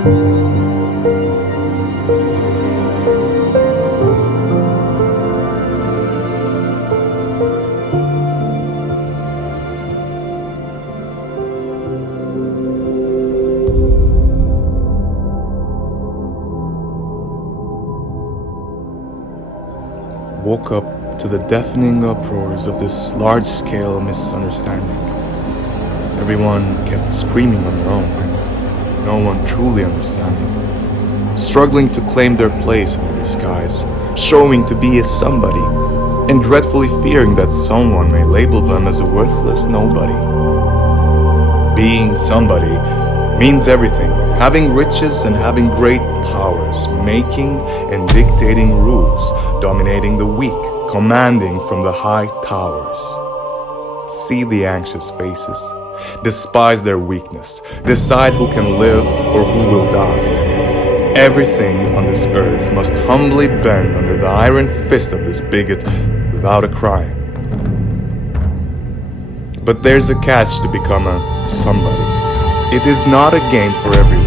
Woke up to the deafening uproars of this large-scale misunderstanding. Everyone kept screaming on their own, no one truly understanding, struggling to claim their place under the skies, showing to be a somebody, and dreadfully fearing that someone may label them as a worthless nobody. Being somebody means everything, having riches and having great powers, making and dictating rules, dominating the weak, commanding from the high towers. See the anxious faces, despise their weakness, decide who can live or who will die. Everything on this earth must humbly bend under the iron fist of this bigot without a crime. But there's a catch to become a somebody. It is not a game for everyone.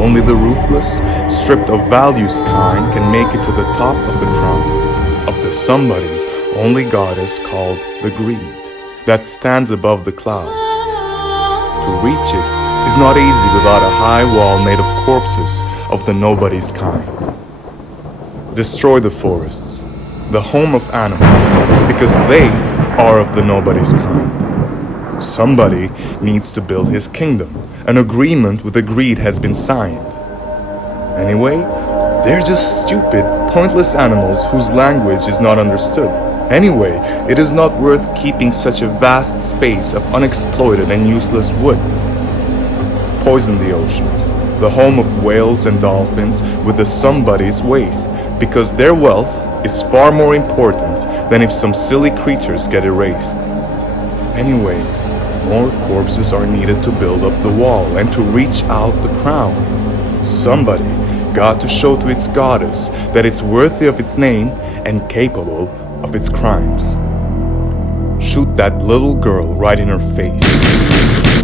Only the ruthless, stripped of values kind can make it to the top of the crown. Of the somebodies, only God is called the greed that stands above the clouds. To reach it is not easy without a high wall made of corpses of the nobody's kind. Destroy the forests, the home of animals, because they are of the nobody's kind. Somebody needs to build his kingdom. An agreement with the greed has been signed. Anyway, they're just stupid, pointless animals whose language is not understood. Anyway, it is not worth keeping such a vast space of unexploited and useless wood. Poison the oceans, the home of whales and dolphins, with the somebody's waste, because their wealth is far more important than if some silly creatures get erased. Anyway, more corpses are needed to build up the wall and to reach out the crown. Somebody got to show to its goddess that it's worthy of its name and capable of its crimes. Shoot that little girl right in her face.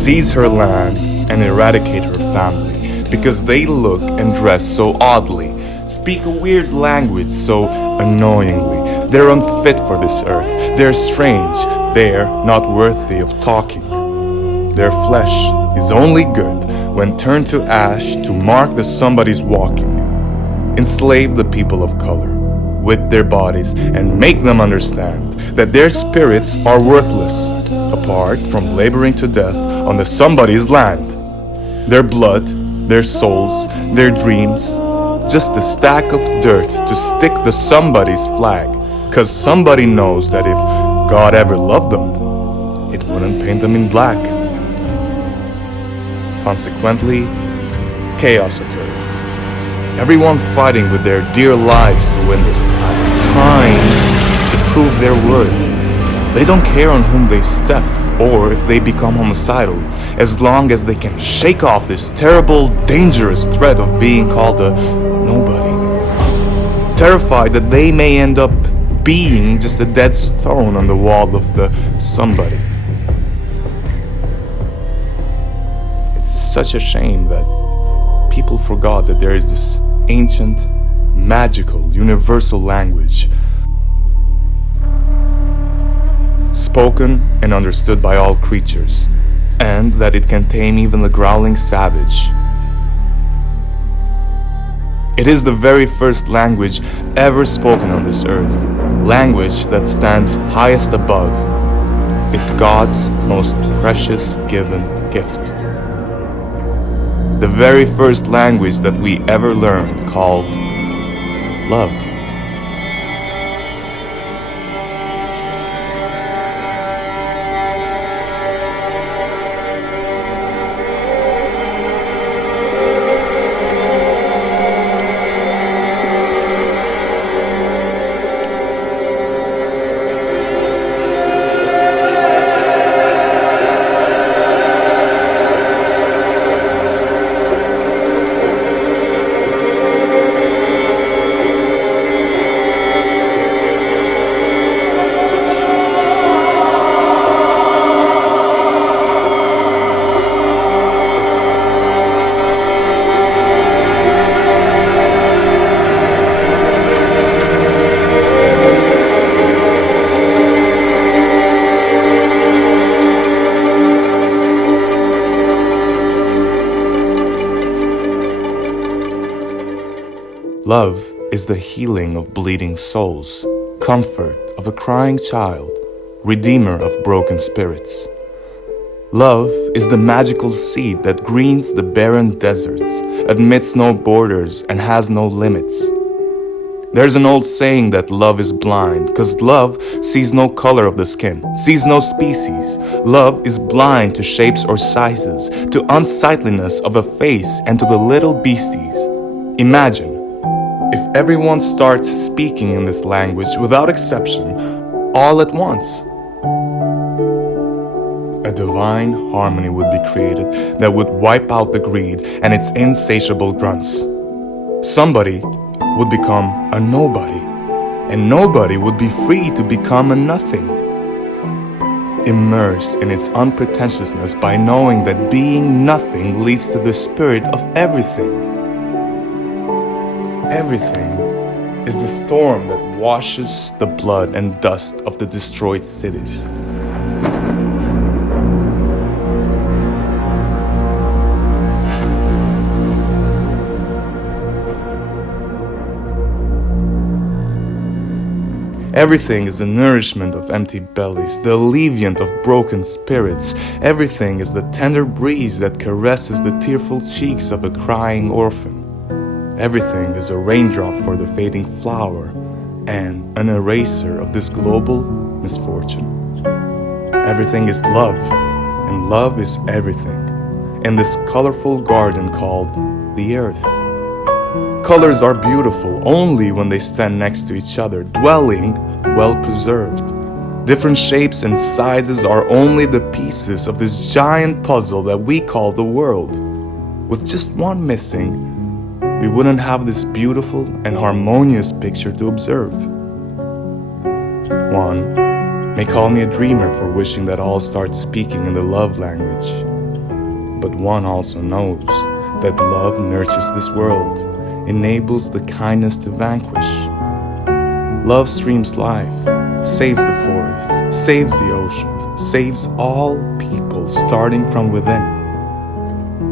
Seize her land and eradicate her family because they look and dress so oddly, speak a weird language so annoyingly. They're unfit for this earth. They're strange. They're not worthy of talking. Their flesh is only good when turned to ash to mark the somebody's walking. Enslave the people of color, whip their bodies, and make them understand that their spirits are worthless, apart from laboring to death on the somebody's land. Their blood, their souls, their dreams, just a stack of dirt to stick the somebody's flag, 'cause somebody knows that if God ever loved them, it wouldn't paint them in black. Consequently, chaos occurred. Everyone fighting with their dear lives to win this time, trying to prove their worth. They don't care on whom they step or if they become homicidal, as long as they can shake off this terrible, dangerous threat of being called a nobody. Terrified that they may end up being just a dead stone on the wall of the somebody. It's such a shame that people forgot that there is this ancient, magical, universal language spoken and understood by all creatures, and that it can tame even the growling savage. It is the very first language ever spoken on this earth, language that stands highest above. It's God's most precious given gift. The very first language that we ever learned, called love. Love is the healing of bleeding souls, comfort of a crying child, redeemer of broken spirits. Love is the magical seed that greens the barren deserts, admits no borders, and has no limits. There's an old saying that love is blind, 'cause love sees no color of the skin, sees no species. Love is blind to shapes or sizes, to unsightliness of a face, and to the little beasties. Imagine, if everyone starts speaking in this language without exception, all at once. A divine harmony would be created that would wipe out the greed and its insatiable grunts. Somebody would become a nobody, and nobody would be free to become a nothing. Immerse in its unpretentiousness by knowing that being nothing leads to the spirit of everything. Everything is the storm that washes the blood and dust of the destroyed cities. Everything is the nourishment of empty bellies, the alleviant of broken spirits. Everything is the tender breeze that caresses the tearful cheeks of a crying orphan. Everything is a raindrop for the fading flower and an eraser of this global misfortune. Everything is love, and love is everything in this colorful garden called the earth. Colors are beautiful only when they stand next to each other, dwelling well preserved. Different shapes and sizes are only the pieces of this giant puzzle that we call the world. With just one missing, we wouldn't have this beautiful and harmonious picture to observe. One may call me a dreamer for wishing that all start speaking in the love language. But one also knows that love nurtures this world, enables the kindness to vanquish. Love streams life, saves the forests, saves the oceans, saves all people starting from within.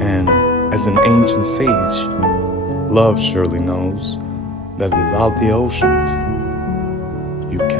And as an ancient sage, love surely knows that without the oceans, you can't.